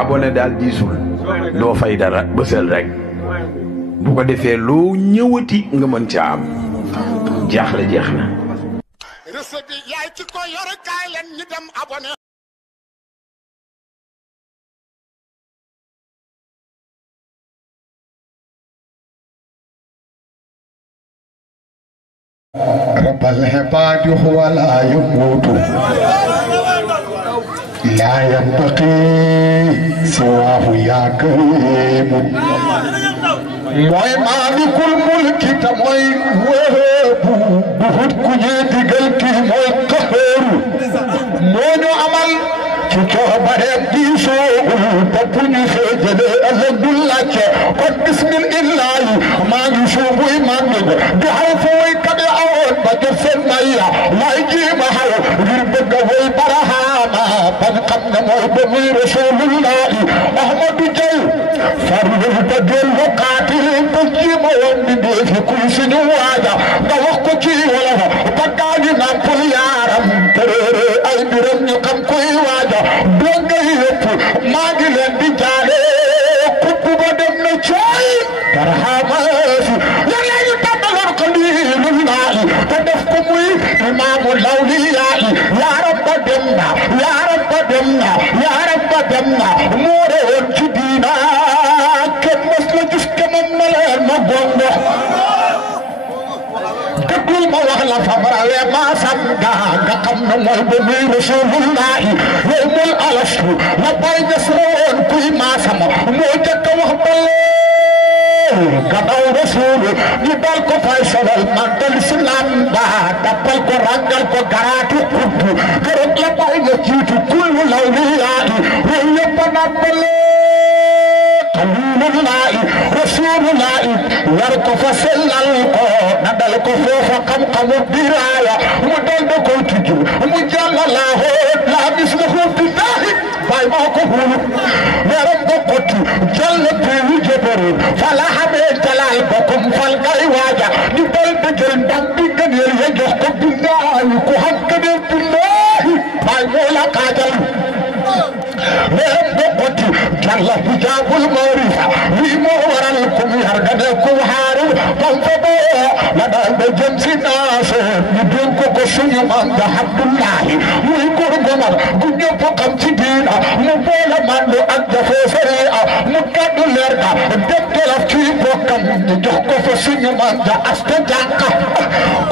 abonné daal diisul doo fay dara bësal rek bu ko defee loo ñëwati nga mën ca am jaaxle jeex na. recette bi yaay ci ko yore kaay leen ñu dem abonné. رب العباد هو لا يموت لا ينبغي سواه يا كريم موي مالك الملك تموي وهب بهد كني ديغل كي موي قهر مونو عمل ci coobareem diisoo boppuñu féetale alhamdulilah kon bismillahi maa ngi suubuy maa ngi di xaw fa way kabe awoon ba jot seen mayya laay jiima xaw ngir bëgg a way barahaama ban xam ne mooy ba muy rasulullahi ahmadu jay farlul ba del wakaati ba jiima woon di deefi kuy suñu waaja nga wax ko ci wala ba gaañi nampul yaaram tereere ay mbiram ñu xam koy waaja donga yëpp maa ngi leen di jaale kubbu ba dem na cooy barahamaasi yan la ñu tàmbaloon ko liilullahi te def ko muy imaamu lawliyaayi yaaram ba dem na yaaram ba dem na yaaram ba dem na moo rewoon ci diina kenn mos la gis kemam na leen ma gongo dëggul ma wax la fa marawe maa sanga nga xam ne mooy ba muy rasulullahi yow mul alastu la bay des woon kuy maasama moo jëkk wax balee gannaaw rasulu ñu dal ko fay solal mantal islam ba dappal ko rangal ko garaatu kuddu keroog la bay nga jiitu kullu lawliyaayi yow yëpp a naan balee Rasulullahi Rasulullahi war ko fa sellal ko na dal ko foofa xam-xamu diraaya mu dal da koy tujju mu jàllalaahu la mislahu billahi bay maa ko hulu weeram ko kotti jàll teewi jabaru fala xamee jalal bokom fal ngay waaja ñu dal da jël ndam bi gëneel ya jox ko billahi ku xam gëneel billahi bay moo la kaajal weeram ko kotti jàlla hijaabul maarifa lii moo waral ku mu yar nga ne ku xaaru bam fa boo la daal da jëm si naase ñu dénk ko suñu maam da Abdullahi muy góor gu mag gu ñëpp xam ci diina mu boole mandu ak jafee sariya mu gàddu leer ga def telaf ci bokkam ñu jox ko fa suñu maam da asta jànka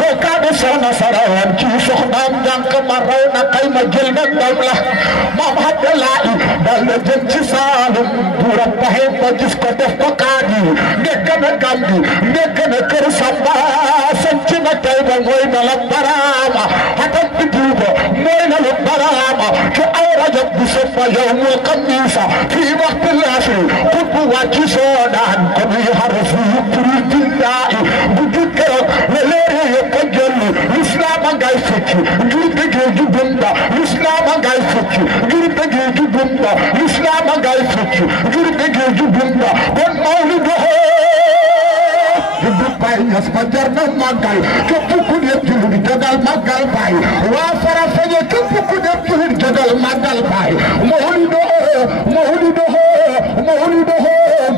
ko kaadu soxna sarawan ci soxnaam jànka ma raw na kay ma jël na ndam la maam Abdullahi dal da jëm ci Saalum buuram paxe ba gis ko def ko kaadi nekk na Gambi nekk na Kër Samba sanc na Tayba mooy na la baraama hatam bi duuba mooy na la baraama ci aw rajab bi sofa yawmul xamiisa fii waxtu laasi xutbu wàcci soodaan ko muy xarfu yupuri billaahi bu jut keroog la leere yëpp a jolli lislaam a ngay fekki ngir bëggee ju bunda lislaam a ngay fekki ngir bëggee ju bunda lislaam a ngay fekki ngir bëggee ju bunda kon mawlidu juddu Baay Ñas ba jar na màggal képp ku dem jullit jagal màggal Baay waa Farafeñe képp ku dem jullit jagal màggal Baay mawlidu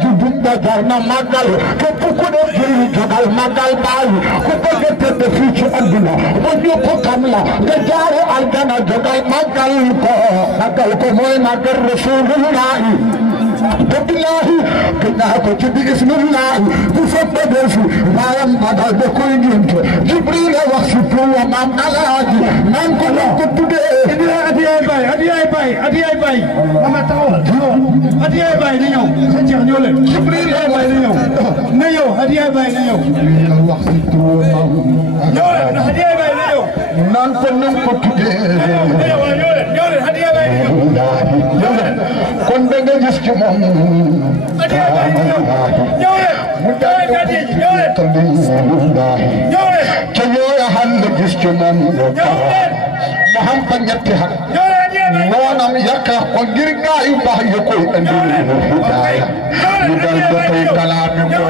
juddu ba jar na màggal képp ku dem jullit jagal màggal Baay ku bëgg a tëdd fii ci àdduna ba ñëpp xam la nga jaare aljana jagal màggal ko mooy màggal Rasulullahi billahi kinaa ko ci bismillahi ku fekk defu baayam badal da koy ngénte Jibril wax si tuwa maam Alaaji naan ko la ko tuddee adiyay bay mama taxaw adiyay bay na ñëw sa jeex ñëw leen Jibril bay na ñëw adiyay bay na ñëw wax si tuwa maam Alaaji adiyay bay na ñëw naan ko nan ko tuddee ñëw leen adiyay bay na ñëw kon da nga gis ci moom ca yooya xal la gis ci moom mu xam fa ñetti xat noonam yaqa ko ngir gaa yu baax yi koy andi hidaaya ñu dal ba koy kalaame ko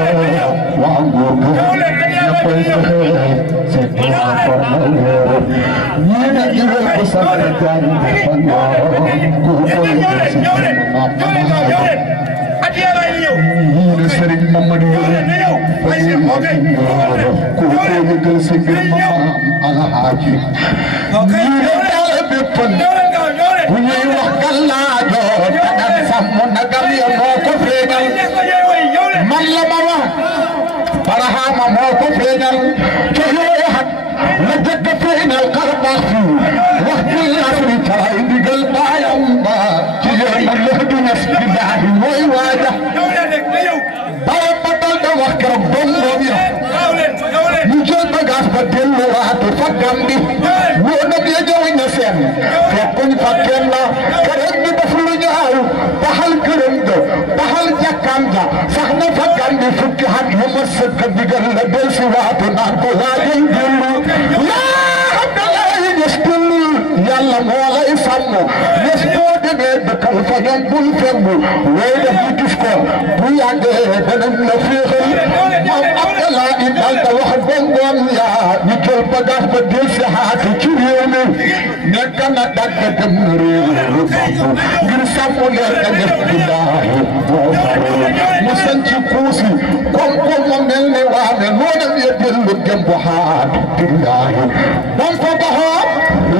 waa nguur gi na koy fexe seen dina ko nawee ñii na jiwel ko sabara jaan fa ñoo ku koy si ñii na sëriñ Mamadou Yoro fa ñii ku koy yëgal si ngir mama alhaaji ñii na daale béppal bu ñuy wax gallaajo tagan sàmm nagam ya moo ko feeñal man la ma wax Barahama moo ko feeñal ca yooyu xat la jëkk feeñal xarbaax fi wax ci asri taay ndigal baayam ba ci yéen ma lëx du ñes bi daahi mooy waaja baayam ba dal da wax keroog bongoom ya ñu jël bagage ba delluwaatu fa Gambi woo na bi ñëw ña seen fekkuñ fa kenn keroog ñu def lu ñaaw baxal këram ga baxal jàkkaam ja sax na fa Gambi fukki at yu ma sëkk digal la del si waatu naan ko waajal dellu yaa Abdoulaye Niass dellu yàlla moo lay sàmm Niass boo demee dëkkal fa ñoom bul fembu way def ñu gis ko bu yàggee danañ la féexal moom Abdoulaye dal da wax bongoom yaa ñu jël bagage ba del si xaatu ci réew mi nekk na dagg dem na réew ngir sàmm leen da def billaahi moo faroo mu sanc kuusi kom ma mel ne waame noonam ya dellu dem bu xaat billaahi bam ko baxoo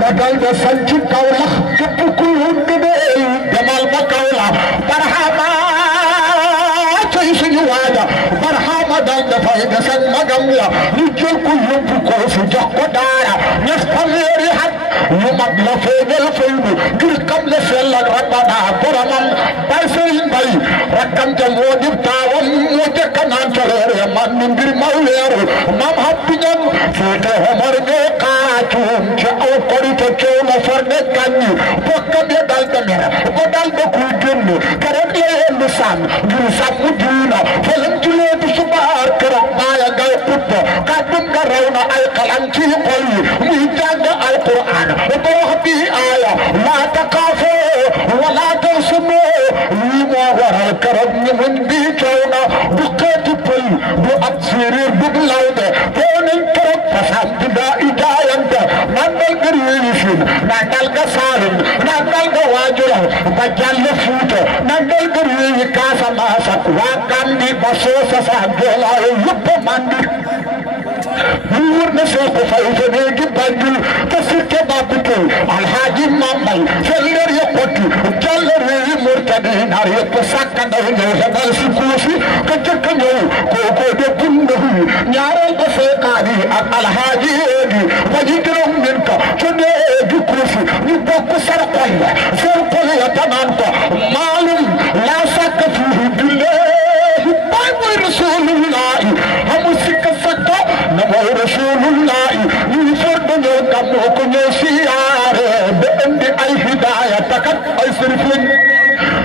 la dal da sanc Kawlax képp ku yund dee demal ba Kawlax Barhama coy suñu waaja Barhama dal dafay desal magam ya ñu jël ko yóbbu ko fi jox ko daara ñes fanweeri at yu mag la feeñal faydu ngir xam ne sellal rabbana boromam bay sëriñ bay rakkam ja moo di taawam moo jëkk naan coleere man ni mbir ma weeru mam habbi ñam féete Omar ñoo xaacuum ci aw korite coow la far ne gàññi bokkam ya dal da mer ba dal da kuy génn keroog la yendu sàmm ngir sàmm diina falam julee du subaar keroog baaya ngay xutba kàddum nga raw na ay xalam ci xol yi muy jàng alquran ba wax bi aaya laa takaafoo wala tahzanoo lii moo waral keroog ñu mun bii coow na du xeeti pël du ab séeréer du lawde boo nañ keroog fasam bi daa idaayante nandal nga réewi fin nandal nga Saalum nandal nga Waajulaw ba jàll Fuuta nandal nga réewi Casamance waa Gàmbi ba Soosa sa Joolaayo yëpp mandi ñu wër na soo ko fay fa néegi Banjul te sirke Baboutou Alhaaji Mambay fa leer ya xotti jàll réewi Murtani naar yëpp sàkka ndaw ñëw xebal si kuusi ka jëkk ñëw kookoo de bundahu ñaareel ba Seykaani ak Alhaaji Eegi ba ñu gërëm min ka ca néegi kuusi ñu bokk sarxol la sarxol ya tanaan ko maalum laa sàkka fiihi billahi baay mooy rasulullahi amul sikka sakka na mooy rasulullahi ñuy for dañoo gàmmoo ko ñëw siyaare ba indi ay hidaaya takat ay sërif lañ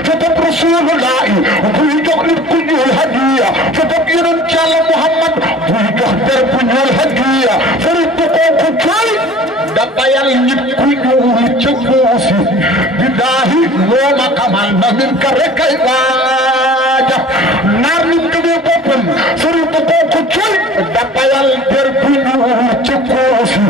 fa tab rasulullahi buy jox nit ku ñuul hadiya fa tab yonent Yàlla Muhammad buy jox der ku ñuul hadiya sëriñ bu ko coy da bayal nit ku ñuul ca kuusi billaahi moo ma xamal na min ka rek ay waaja naar nit tëbee boppam sëriñ bu ko coy da bayal der ku ñuul ca kuusi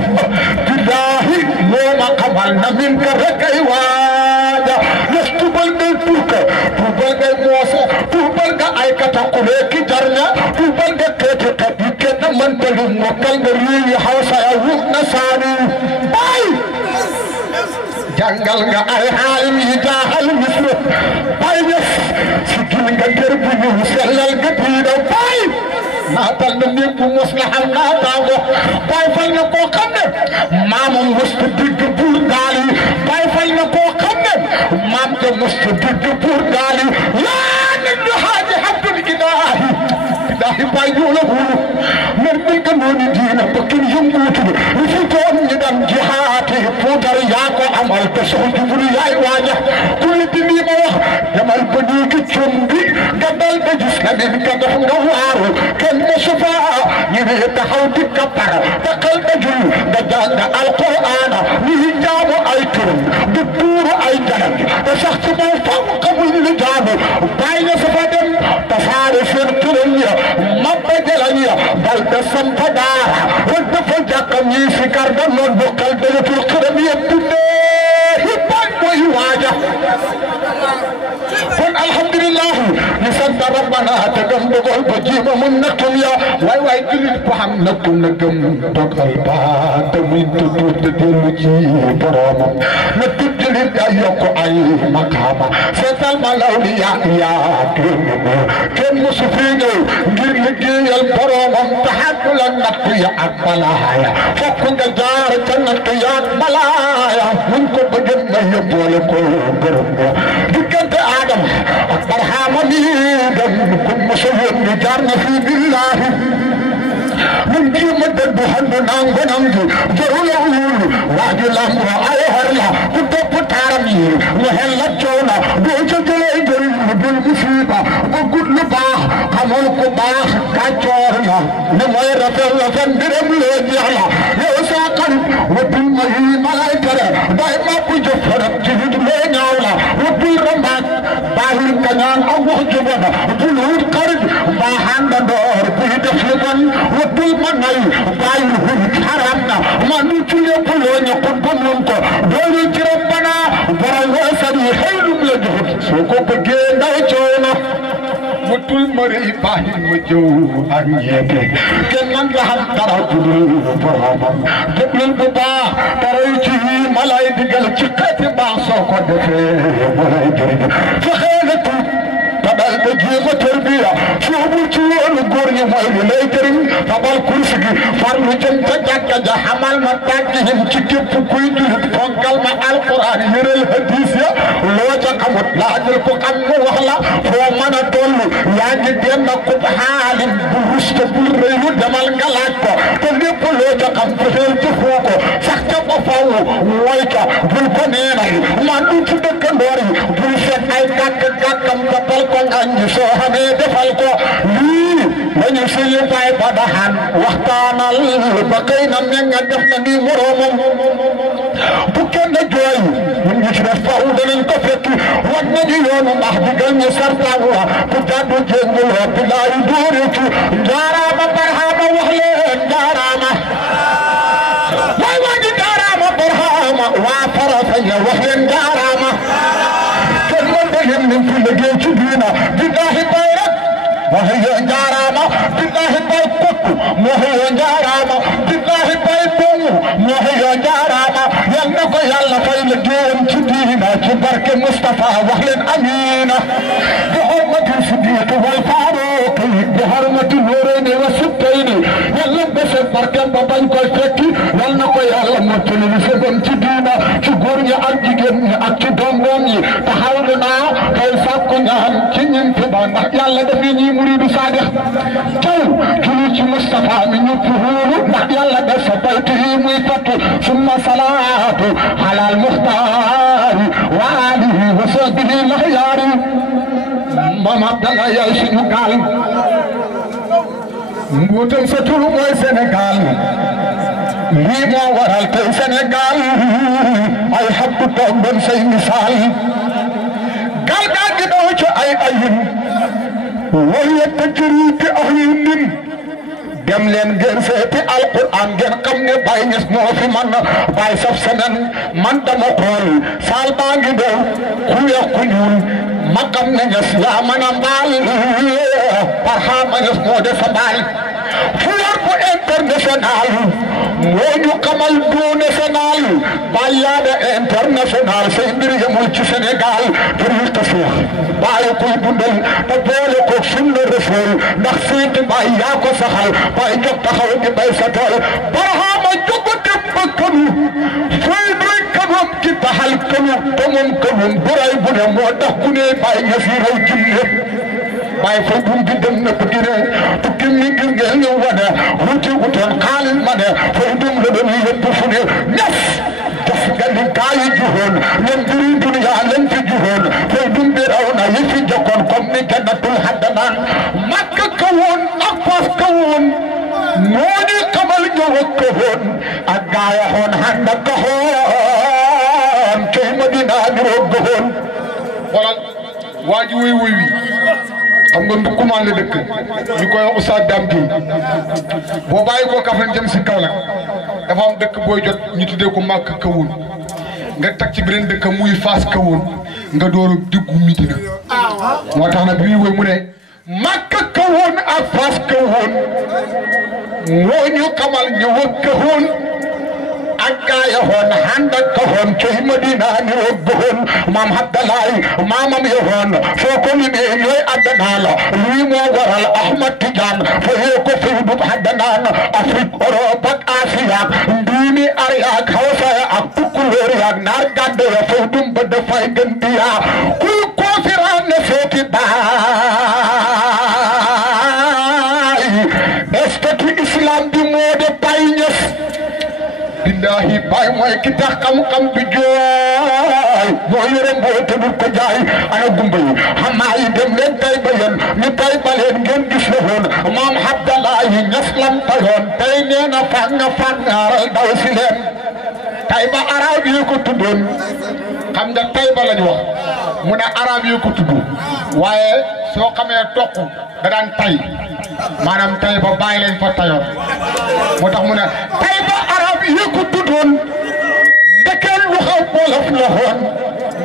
billaahi moo ma xamal na min ka rek ay waaja yes tubal ngay turka tubal ngay moose tubal nga ay katakule ki jarña tubal nga keeti kat yi kenn mëntalu mokkal nga réewi Hawsa ya wut na saani bay jàngal nga ay xaalim yi jaaxal mislo bay yes sigil nga der bu ñu sellal nga diina bay naatal na néeg bu mos la xam naataango bay fal na koo xam ne maamam musta digg buur gaali bay fal na koo xam ne maam ja musta digg buur gaali yaa nit ñu xaaji Abdul Ilaahi bay ñu la buuru mer bi nga noonu diina ba kenn yënguutu lu fi doon ñu dem jihaati puudar yaa ko amal te sox jublu yaay waaja ku li di lii ma wax demal ba néegi cum bi nga dal ba gis na min ka dox nga waaru kenn mosu faa ñu ne taxaw di kappar taxal ba jul nga jàng alqur'aana ñi jaamu ay turam di tuuru ay sax ci moom faw xamul lu jaamu bàyyi na fa dem tasaare seen turam ya mabba jalañ ya dal da sampa daara rek dafa jàkkam ñi si kar da noon bokkal dalatul xëram yëpp yi bañ mooy waaja kon alhamdulillah ñu sant rabbana te gëm dogal ba jiima mun nattum ya waay julit bu xam nattum na gëm dogal ba te muy tudd te dellu ci boromam na tudd julit da yokk ay maqaama seetal ma lawliya yaa kenn musu fi ñëw ngir liggéeyal boromam taxaddul ak nattu ya ak balaaya fokk nga jaar ca nattu ya ak balaaya muñ ko bëgg na yóbboole ko borom ya diggante Adam ak Barhama mi dem ku musu yónni jaar na fi billahi من جيم الدب حد نانغنام جو جرولا أول واجي لامو أي هرلا كتب تارمي وهلا جونا بوجو جلي جل بالمصيبة بقول لباه كمال كباه كاتورنا نماي رفل رفل درم لجيلا يوساكن وبالمهي ملايكة دايما بوجو فرق جهد لنياولا وبالرمات باهل كنان أوه جبنا بلود قرد باهان دور بيدف لبن وبال manay bayil hu haramna manu tuye bulo nya ko bonnon ko dole ci rabbana borom wasani haylum la jox soko beugé ndaw ciona mutul mari bahin ma jow ak ñebe ken man nga xam dara dul boromam deblul bu baax taray ci malay digal ci xati baax soko defé malay jëriñ fa xénatu tabal ba jéema tarbiya soobu ci yoonu góor ñi mooy li lay jëriñ tabal kursi gi farlu jëm ca jàkka ja xamal ma tàggihim ci képp kuy julit fonkal ma alquran yëral hadis ya loo ca xamut laajal ko xam mu wax la foo mën a toll yaa ngi dem na ko xaalim bu rusta bul rëylu demal nga laaj ko te lépp loo ca xam fexeel jëfoo ko sax ca ba faw mooy ca bul ko neenal man du ci dëkkandoor yi bul seet ay gàkk-gàkkam toppal ko ngañ soo xamee defal ko lii lañu suñu baay ba daxaan waxtaanal ba kay na ne nga def na ni moroomam bu kenn jooy ñun ñu ci def faaw danañ ko fekki wat nañu yoonu ndax digal ñu sartaan wa ku jàddu jéngul wa bilaayu dóoritu njaaraama barhaama wax leen njaaraama waay waa ji njaaraama barhaama waa farafanya wax leen njaaraama kenn mën da leen lim fi liggéey ci diina billaahi bay rek وهي جارامة بالله باي كوكو وهي جارامة بالله باي بومو وهي جارامة يلنكو يلا فاي لجيم تدينا تبارك مصطفى وحل أمينة بحرمة الصديق والفاروق بحرمة النورين والستين يلا بس بركم بابان كوي فكي يلنكو يلا مطلع لسبن تدينا تقولي أجيجن أكيدوموني تحاولنا كيساكو نعم كنين تبان يلا دفيني مريد صادق جو جلوس مصطفى من الظهور يلا بس بيته ميتته ثم صلاة على المختار وآله وصحبه الخيار ماما بلا يا سنغال موتم ستور موي سنغال lii moo waral tey Sénégal ay xabtu toog doon say misaal gaal gaa gi daw ci ay ayin wala tajri bi ahyunin dem leen ngeen seeti alquran ngeen xam ne Baye Niass moo fi man Baye saf senen man dama xool saal baa ngi dow ku weex ku ñuul ma xam ne Niass yaa mën a mbaal Barhama Niass moo defa mbaal fular bu international moo ñu xamal du national Baye yaada international say mbir yemul ci Sénégal pour ñu tafeex Baye koy dundal te boole ko sunna Rasul ndax seeti Baye yaa ko saxal Baye jóg taxaw di bay sa tool Barhama jógu dem ba kanu fay doy kanam ci taxal kanu te moom kanum bu ray bu ne moo tax ku ne Baye nga fi raw jinne Baye fay bum di dem na ko dine tukki mi ngi ngeen ñu wane wuti wutoon xaalis ma ne fay dum la doon yëpp fu ne ñaf def nga li gaa yi juhoon leen biri dunya leen fi juhoon fay dum bi raw na yi fi jokkoon comme ni jannatul haddanaan makk ka woon ak fas ka woon moo ñu xamal ñëw ak ka woon ak gaa ya xoon handa ka xoon cey Madina ñu roog ka woon waa ji wuy wi xam nga ndukkumaan la dëkk ñu koy wax Oustaz Dame Gueye boo bàyyi koo Kaffrine jëm si Kaolack dafa am dëkk booy jot ñu tuddee ko Màkka Kawoon nga tag ci beneen dëkk muy Fass Kawoon nga door a diggu Medina moo tax nag bii woy mu ne Màkka Kawoon ak Fass Kawoon moo ñu kamal ñëw ak Kawoon ak gaa ya woon ànd ak Kawoon coy Madina ni woon bëggoon maam Abdalaay maamam ya woon foo ko limee ñooy àddanaa la lii moo waral Ahmad Tidiane fa yee ko fiy dub àddanaan Afrique Europe ak Asia ndiini ar yaak Hausa ya ak Tukulóor yaak naar gàdde ya fay dum ba dafay gën di yaa kuy conférence ne seeti baay statut islam bi moo de Baay Ñas billahi baay mooy ki tax xam-xam bi jooy moo yore mboote du ko jaay ana gumba yi xamaa yi dem leen tay ba yéen ñu tay ba leen ngeen gis la woon maam Abdalaay Ñas lam tayoon tey nee na fàngaaral daw si leen tay ba arab yi ko tuddoon xam nga tay ba lañu wax mu ne arab yi ko tudd waaye soo xamee toq da daan tay maanaam tay ba bàyyi leen fa tayoon moo tax mu ne tay ba arab yi ko tuddoon ndekeel lu xaw wolof la woon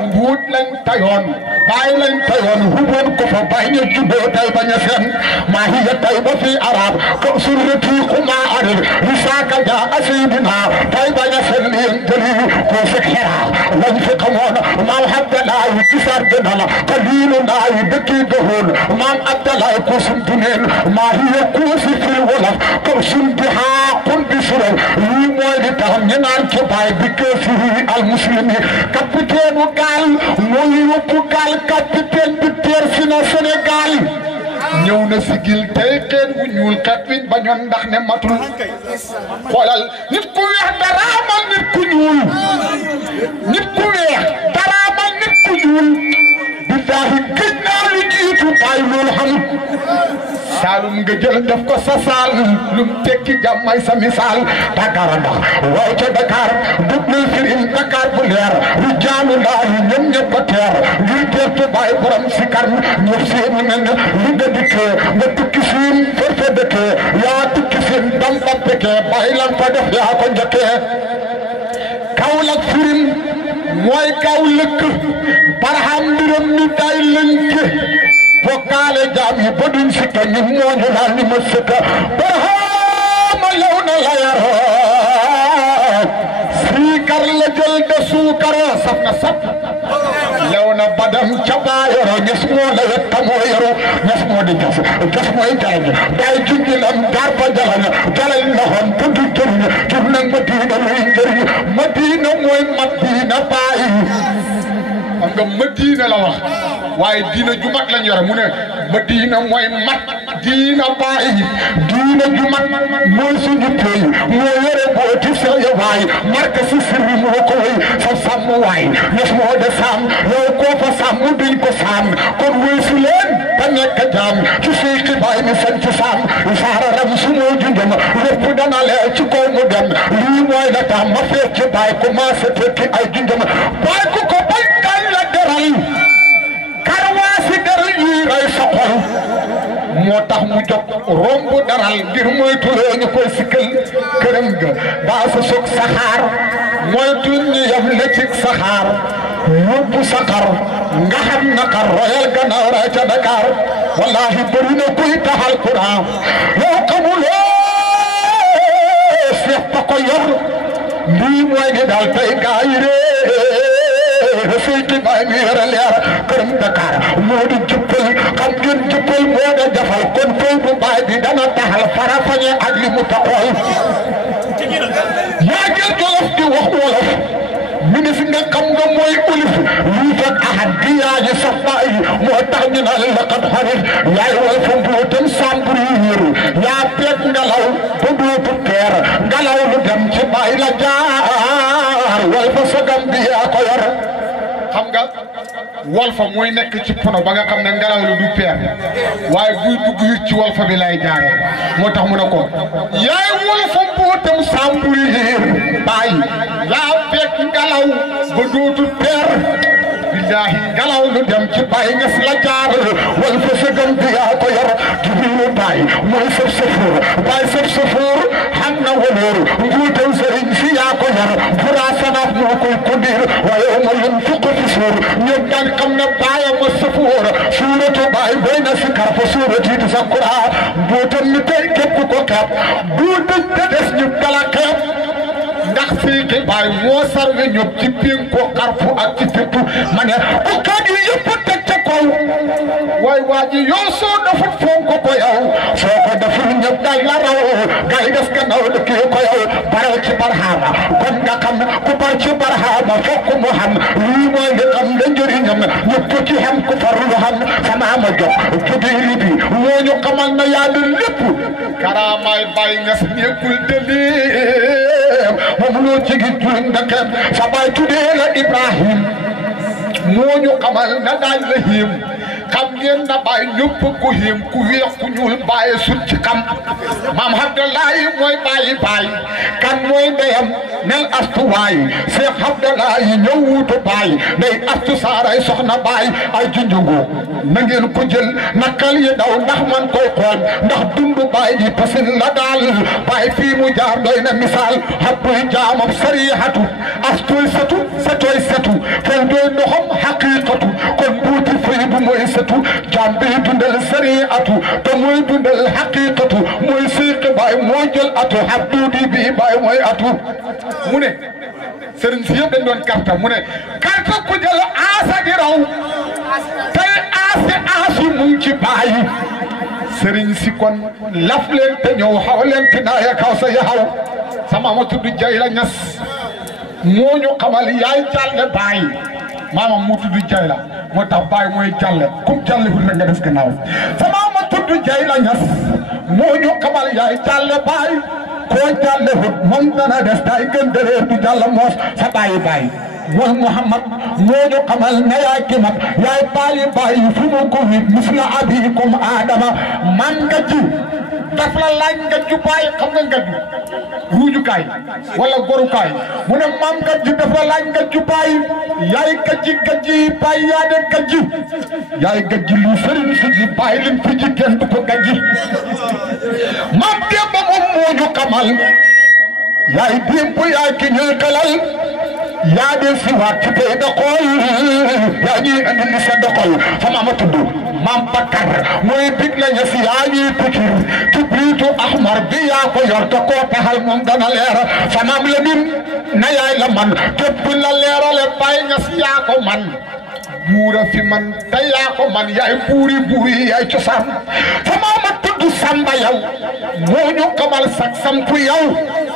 mbuut lañ tayoon bàyyi lañ tayoon huboon ko fa bàyyi ñu juddoo tay ba ña seen maa hiya tay ba fi arab ko surrati kuma arab risaaka ja asidina tay ba ña seen liyen jëli ko fi xera lañ fi xamoon maam Abdalaay ci sar dina la kalilu naay dëkki gahoon maam Abdalaay ko suntuneen maa hiya kuusi fil wolof ko sunti haa kun bi suraw lii mooy li tax ñu naan ci baay bi keefiri al muslimi capitaine u gaal mooy yóbbu gaal capitaine bi teer si na Sénégal ñëw na sigil tey xeen bu ñuul kat wiñ bañoon ndax ne matul xoolal nit ku weex daraamal nit ku ñuul nit ku weex daraamal nit ku ñuul billaahi gëj naa lu jiitu baay loolu xamul Saalum nga jël def ko sa saal lum tekki jàmmay sa misaal Dakar ndax waaw ca Dakar dublul firim Dakar bu leer rijaalu laahi ñoom ñëpp a teer ngir teertu baay borom si kar ñëpp seenu nen li nga dikkee nga tukki siin farfa dëkkee yaa tukki siin dam ba pekkee baay lan fa def yaa ko njëkkee Kaolack firim mooy kaw lëkk barham mbiram mi day lënke bokkaale jaam yi ba duñ sikka ñu mooñu naan ni ma sikka barhama law na la yaroo siikar la jël de suukara saf na sap law na badam ca baa yoroo ñes moo la wetta moo yoroo ñes moo di jas jas mooy jalañ day jungilam jaar fa jalañ jalay naxoon tuddu jëriñ jur nag Madina luy njëriñ Madina mooy Madina bàyyi xam nga Madina la wax waaye diina ju mat lañ yore mu ne Madina mooy mat diina bàyyi diina ju mat mooy suñu tey moo yore booti sa waay marque si sirri moo ko wéy sa sàmm waay ñes moo de sàmm yow koo fa sàmm duñ ko sàmm kon wéy si leen ba nekk jaam ci suy xibaay mi sañ ci sàmm saararam su moo junjëm lépp dana leer ci kaw mu dem lii mooy la tax ma fekk ci baay commencé tekki ay junjëm baay ku ko bañ kañ la deral karwaasi deral yi ay soxol moo tax mu jóg romb daral ngir moytuloo ñu koy sikkal këram ga daa sa soog saxaar moytu ñu yem la ci saxaar yóbbu saxar nga xam naqar royal gannaaw ra ca Dakar wallahi bëri na kuy taxal Quran yow xamuloo seet ba ko yor lii mooy ni daal tey gaa yi Seydi Baay mi yore leer këram Dakar moo di jëppal xam ngeen jëppal moo da jafal kon fay bu baay bi dana taxal farafañe ak li mu taxool yaa jël Jolof di wax wolof ministre nga xam nga mooy ulif lii fekk ahad di yaa ji sax baay moo tax ñu naan laqad xarit yaay wal fa mbootam sambur yi yëru yaa peeg ngelaw ba dootu teer ngelaw lu dem ci baay la jaar wal fa sagam bi yaa ko yor xam nga wolfa mooy nekk ci pono ba nga xam ne ngelaw lu du peer waaye buy dugg ci wolfa bi lay jaaree moo tax mu ne ko yaay wolfa mbootam samburi yéer bàyyi yaa fekk ngelaw ba dootul peer billahi ngelaw lu dem ci Baye Niass la jaar wal fa sëgam bi yaa ko yor Jibrilu Baye mooy sëf sëfuur Baye sëf sëfuur xam na waloor nguutew sëriñ si yaa ko yor fura sanaaf moo koy kundir waaye ma yun fukk fi suur ñëpp daan xam ne Baye ma sëfuur suuratu Baye doy na si kar fa suurati di sa kura buutam mi tey képp ko xeeb buutam te des ñu dala xeeb ndax fii ki Baye moo sarwe ñëpp ci ping ko xarfu ak ci fittu ma ne ku kat yi yëpp teg ca kaw waay waa ji yow soo defut fonk ko yow soo ko deful ñëpp dañ la raw gars yi des gannaaw dëkkee ko yow baral ci barxaama kon nga xam ku bar ci barxaama fokk mu xam lii mooy li xam la njëriñam ñëpp ci xam ku farlu xam sama ma jox jubiri bi moo ñu xamal na yàlla lépp karaamaay Baye Niass nekkul dëleem moom loo ci gi juñ ndëkkeem sa baay tuddee la Ibrahim moo ñu xamal na daal la hiim xam ngeen na Baye ñëpp ku hiim ku weex ku ñuul Baye sut ci xam maam Abdoulaye mooy Baye Baye kan mooy ndeyam nel astu waay Cheikh Abdoulaye ñëw wuutu Baye ndey astu saaray soxna Baye ay junjungu na ngeen ko jël nakal yi daw ndax man koy xool ndax dundu Baye ji pasin la daal Baye fii mu jaar doy na misaal habbuy jaamam sarihatu astuy setu setoy setu fay doy ndoxam haqiqatu kon buuti fay bu mooy setu jaam bi dundal sarihatu te mooy dundal haqiqatu mooy siiqi Baye moo jël atu habduudi bi Baye mooy atu mu ne sëriñ si yëpp dañ doon karta mu ne karta ku jël aasa di raw tey aasi mu ngi ci Baye sëriñ si kon laf leen te ñëw xaw leen fi naaya kaw sa yaxaw sama ma tudd Jayla Ñas moo ñu xamal yaay jàlle Baye maamam mu tudd Jayla moo tax Baye mooy jàlle kum jàlle fu rek nga des gannaaw sama ma tudd Jayla Ñas moo ñu xamal yaay jàlle Baye koo jàlle hut moom dana des tay gën dëree du jàlle moos sa Baye Baye mooy Muhammad moo ñu xamal ne yaay ki mag yaay Baye fu mu ko wi misla abikum Adama man nga ji daf la laaj nga ju Baye xam nga nga ju ruujukaay wala gorukaay mu ne maam nga ji daf la laaj nga ju Baye yaay gajji Baye yaa de gajji yaay gajji lu sëriñ si ji Baye lim fi ji kenn du ko gajji maam Demba moom moo ñu xamal yaay démb yaay ki ñuy xelal yaa de si waat ci tey da xool yaa ñuy andi li sa doxal sama ma tudd maam Bakar mooy big la ña si yaa ñuy pikir ci biitu ahmar bi yaa ko yor te koo taxal moom dana leer sama am la nim na yaay la man képp la leerale Baye Niass yaa ko man buura fi man te yaa ko man yaay buuri yaay cosaan sama ma tudd Samba yow moo ñu xamal sax sampu yow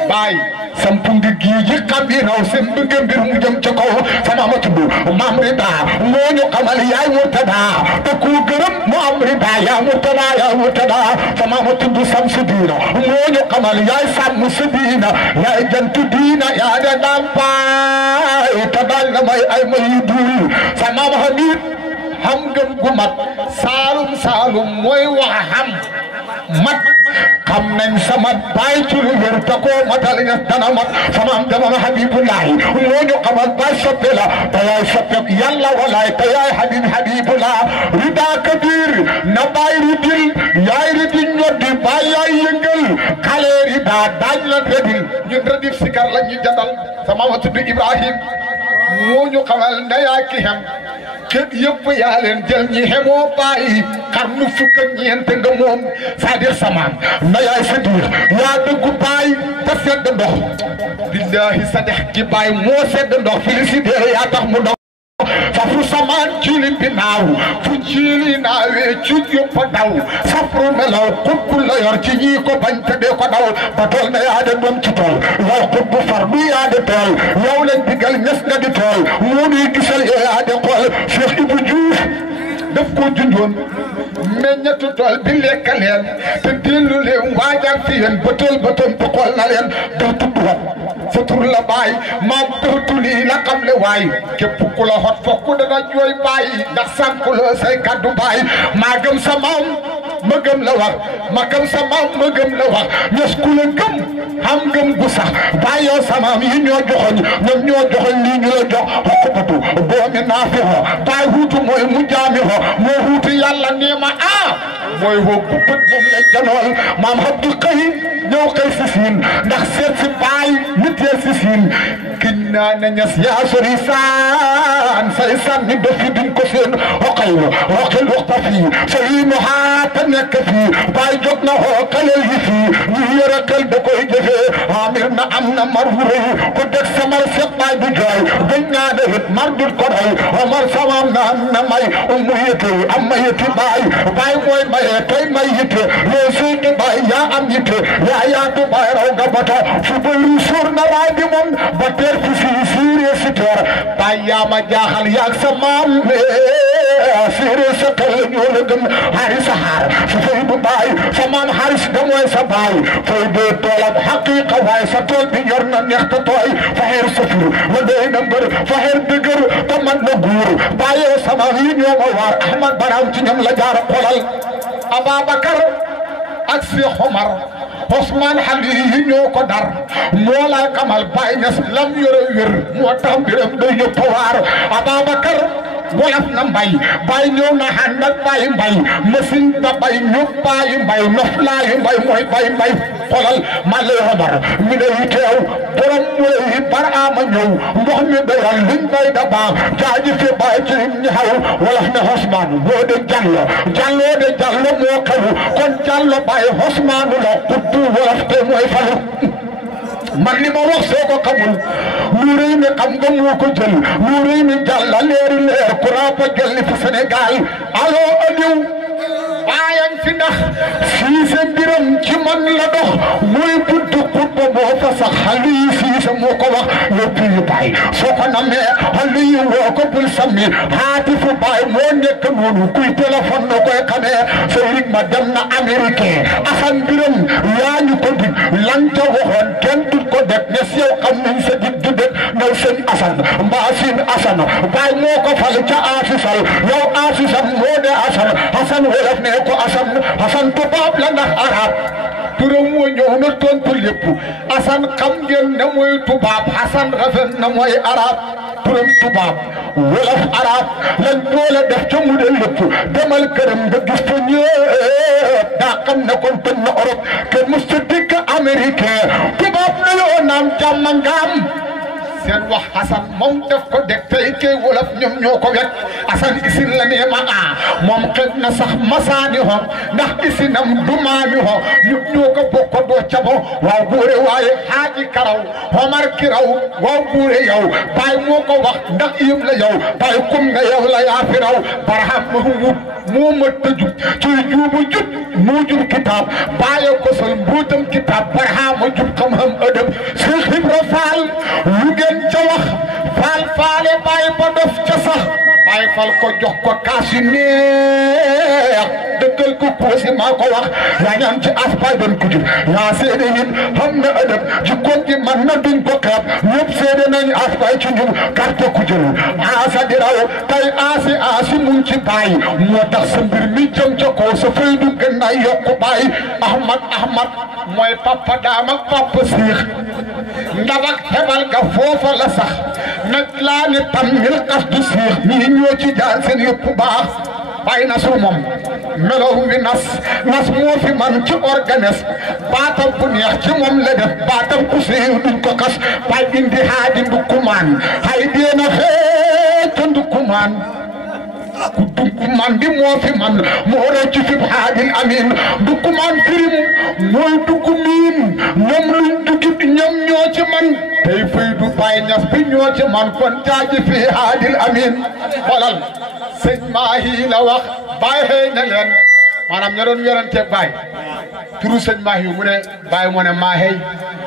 Baye sampu ngi gii ji xam bi raw seen bëgg mbir mu jëm ca kaw sama ma tudd maam Rida moo ñu xamal yaay Murtada te ku gërëm mu am Rida yaa Murtada sama ma tudd Samsu Diina moo ñu xamal yaay sàmm si diina yaay jantu diina yaa de daan Baye te daal na may ay may dul sama ma nit xam ngëm gu mat saalum mooy wax xam mat xam nañ sama Baye ci lu wér te koo matal Niass dana mat sama am dama Habibullahi moo ñu xamal Baye soppe la te yaay soppe yàlla walaay te yaay Habibullah rida kabir na Baye ridil yaay ridil ñoddi Baye yaay yëngal xale rida daaj la redil ñun redif sikar la ñu jandal sama ma tudd Ibrahim moo ñu xamal na yaa ki xem kët yëpp yaa leen jël ñi xemoo Baye xarnu fukk ak ñeent nga moom c'est-à-dire samaam na yaay Sadiq yaa dëggu Baye te sedd ndox billahi sa dex gi Baye moo sedd ndox félicité yaa tax mu dox safru samaan ciili bi naaw fu ciili naawee cuuj yëpp a daw safru melaw xutbu la yor ci ñii ko bañ te dee ko daw ba tool na yaa de doom ci tool yow xutbu far du yaa de tool yow lañ digal Niass nga di tool mu nuy gisal yaa de xool Cheikh Ibou Diouf daf ko junjoon meññatu tool bi lekk leen te dellu leen waajal fi yéen bëtël te xool na leen doo tudd wat sa tur la Baye maam dootu lii la xam le waay képp ku la xot fokk dana jooy Baye ndax sànkuloo say kaddu Baye maa gëm sa maam ma gëm la wax magam sa maam ma gëm la wax ñes ku la gëm xam gëm gu sax baay yow sa maam yi ñoo joxoñ ñoom ñoo joxoñ lii ñu la jox xoqubatu boomi naafi ho baay huutu mooy mu jaami ho moo huutu yàlla nee ma mooy woo bu bët moom la janool maam Abdou xëy ñëw xëy si siin ndax seet si baay nit yee si siin kiñ naa ne ñes yaa sori saan say sànni ba fi duñ ko seen xoqay la xoqil waxta fii sori mu haata nekk fii baay jóg na xooqaleel yi fii ñu yore xel da koy jëfee amir na am na mar wu rëy ku deg samar seet baay du jooy dañ naa de it mar dut ko rey omar samaam na am na may umu yëte am ma yëti baay baay mooy maye tey may yitte loo suuti baay yaa am yitte yaa yaatu baay raw nga bata fu bëri suur na baay bi moom ba teer fi fii siiree si teer baay yaa ma jaaxal yaag sa maam siiree sa xel ñoo la gëm xaris sa xaar su fay bu baay sa maam xaris da mooy sa baay fay dee toolam xaqiiqa waaye sa tool bi ñor na neex ta tooy fa xeer sa fur la day na mbër fa xeer dëgër ta man na guur baayoo sa maam yi ñoo ma waar Ahmad Baraam ci ñam la jaar xolal Ababakar ak Cheikh Omar Ousmane Xali yi ñoo ko dar moo laa kamal Baay Ñas lam yore wér moo tax mbiram day ñëpp waar Ababakar wolaf na mbay Baay ñëw na ànd ak Baay mbay machine ba bay ñu Baay mbay noflaayu mbay mooy Baay mbay xolal man lay Omar mi ne yi teew borom mu yi Baraama ñëw ndox mi dayal liñ bay da baax jaaji fi Baay ci ñaxaw wolaf ne Ousmane boo de Jallo Jallo de Jallo moo xew kon Jallo Baay Ousmane la kuttu wolaf te mooy falu man li ma wax soo ko xamul lu rëy mi xam nga moo ko jël lu rëy mi jàll leeri leer courant ba jël fi Sénégal allo Aliou baayam fi ndax Siise mbiram ci man la dox muy budd xutba moo fa sax xali yi Siise moo ko wax lépp yu baay soo ko namee xali yi woo ko bul sammi haati fu baay moo nekk noonu kuy téléphone na koy xamee sëriñ ma dem na américain asan mbiram yaa ñu ko dig lan ca waxoon kenn du ko def ne si yow xam nañ sa dig du def naw sëñ asan mbaa sin asan baay moo ko fal ca aasisal yow aasisal moo de asan asan wolof ne ko asan tubaab la ndax arab turam moo ñëw na tontu lépp asan xam ngeen ne mooy tubaab asan rafet na mooy arab turam tubaab wolof arab lañ boole def ca mu de lépp demal këram nga gis fa ñëpp daa xam ne kon tën na Europe kenn mos ta dikk américain tubaab na yoo naan jàmm ngaam seen wax Assane moom def ko deg tey kay wolof ñoom ñoo ko wet Assane isin la nee ma moom xëj na sax masaani ho ndax isinam du maami ho ñëpp ñoo ko bokk doo cabo waaw buure waaye xaaji karaw Omar kiraw waaw buure yow baay moo ko wax ndax yëm la yow baay kum nga yow la yaa fi raw baraham ma wut moo ma tëjub ci juubu jub moo jub kitaab baaye ko sol mbuutam kitaab barahama jub xam-xam ëdëb Cheikh Ibra Fall lu ngeen ca wax faal faale bàyyi ba dof ca sax bàyyi fal ko jox ko kaas yu neex dëggal ko poosi maa ko wax yaa ñaan ci aspaay doon ko jub yaa seede it xam na ëdëb ci koom gi man na duñ ko xeeb ñëpp seede nañu aspaay ci njub carte ku jël aasa di raw tey aasi mu ngi ci bàyyi moo tax sa mbir mi jëm ca kaw sa fay du gën naa yokku bàyyi ahmad mooy papa daam ak papa siix ndabak xebal ga foofa la sax nag laa ne tam ngir xas du siix ñii ñoo ci jaar seen yëpp baax bàyyi na su moom melow wi nas moo fi man ci organisme baatam bu neex ci moom la def baatam ku siiw duñ ko kas bay indi haadi ndukkumaan hay deena fee ca ndukkumaan ku ndukkumaan di moo fi man moo rëcc fi haadil amin ndukkumaan firim mooy duggu miin ñoom luñ duggit ñoom ñoo ci man tey fay du Baay Ñas bi ñoo ci man kon jaaji fi haadil amin xoolal sëñ Maahi la wax Baay xëy na leen maanaam ña doon yoranteeg Baay turu sëñ Maahi mu ne Baay moo ne Maahi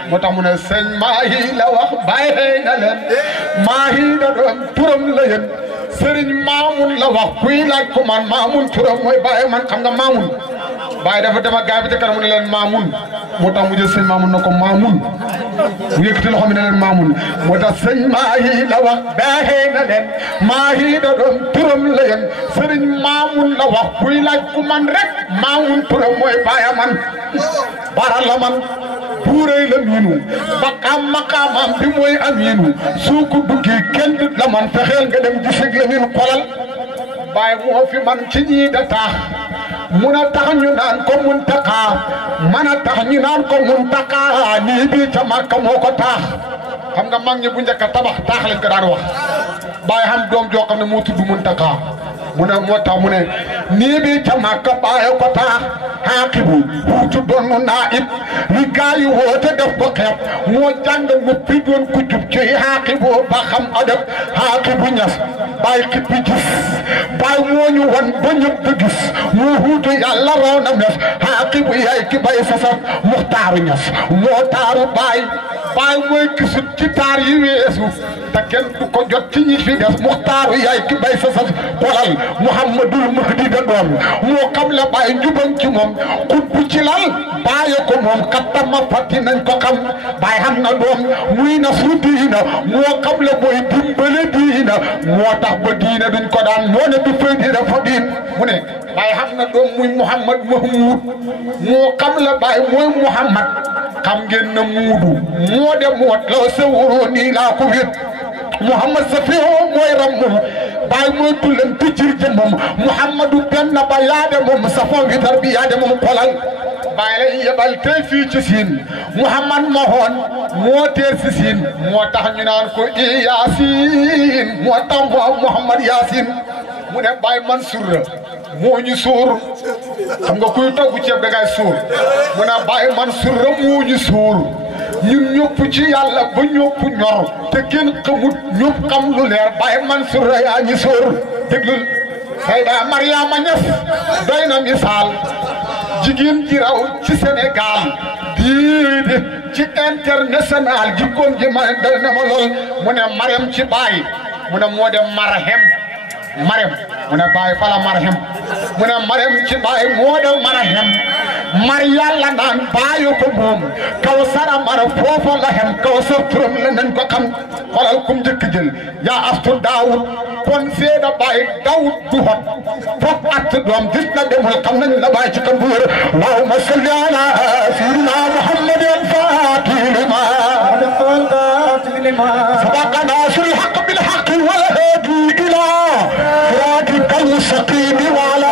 moo tax mu ne sëñ Maahi la wax Baay xëy na leen Maahi da doon turam la yéen sëriñ Maamun la wax kuy laaj ko man Maamun turam mooy Baay man xam nga Maamun Baay dafa dem ak gaay bi ca kanam mu ne leen Maamun moo tax mu jël sëñ Maamun na ko Maamun mu yëkkati loxo mi ne leen Maamun moo tax sëñ Maahi la wax baaxee na leen Maahi da doon turam la yéen sëriñ Maamun la wax buy laaj ku man rek Maamun turam mooy baaya man bara la man buuray la miinu maqaamam bi mooy amiinu su ko duggee kenn la man fexeel nga dem gisig la miin xolal baay moo fi man ci ñii da tax mun a tax ñu naan ko Muntaqa man a tax ñu naan ko Muntaqa nii bii ca Makka moo ko tax xam nga mag ñi bu njëkk a tabax taax lañ ko daan wax baay xam doom joo xam ne moo tudd Muntaqa mu ne moo tax mu ne nii bii ca Makka baaye ko tax xaaqibu huutu doon naib li gaa yi woote def ko xeeb moo jàng mu fi doon ku jub ci xaaqibu ba xam adab xaaqibu ñas baay xippi gis baay moo ñu wan ba ñëpp di gis moo huutu yàlla raw na mes xaaqibu yaay ki bay sasab muxtaaru ñas moo taaru baay baay mooy gisut ci taar yi weesu te kenn du ko jot ci ñi fi des muxtaaru yaay ki bay sasab xolal Muhammadul Mahdi da doon moo xam la baay njuban ci moom xut bu ci lal bàyyi ko moom kattama fatti nañ ko xam baay xam na doom muy na su diina moo xam la mooy dimbale diina moo tax ba diina duñ ko daan moo ne du fay diina fa diin mu ne baay xam na doom muy Muhammad Mahmoud moo xam la baay mooy Muhammad xam ngeen na muudu moo de moot la sa wuroo nii laa ko wét Muhammad Safiho mooy rammum baay mooy tullam picir jëmmam Muhammadu benn ba yaade moom safon wi dar bi yaade moom xolal baay lay yebal tey fii ci siin Muhammad Mahon moo teer si siin moo tax ñu naan ko i Yaasin moo tax Muhammad Yaasin mu ne baay Mansour moo ñu suur xam nga kuy togg ceeb da ngay suur mu ne baay Mansour moo ñu suur ñun ñëpp ci yàlla ba ñëpp ñor te kenn xamut ñëpp xam lu leer baay Mansour yaa ñu suur déglul Sayda Mariama Ñas doy na misaal jigéen ji raw ci Sénégal déedéet ci international jikkoom ji ma doy na ma lool mu ne Mariam ci baay mu ne moo dem Marhem Marem mu ne baay fala Marhem mu ne Marem ci baay moo dem Marhem mar yàlla naan baayu ko moom kaw sara mara foofa la xem kaw sa turam la nañ ko xam xoolal kum njëkk jël yaa astu Daawud kon seeda baay Daawud du xot foog at doom gis na demul xam nañ la baay ci kan bu wér allahumma salli ala sayyidina Muhammadin faatihi lima sabaqa naasiril haqqi bil haqqi wal haadi ila siraatikal mustaqiim wa ala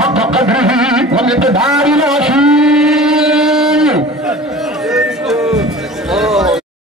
ومقداره ومقدار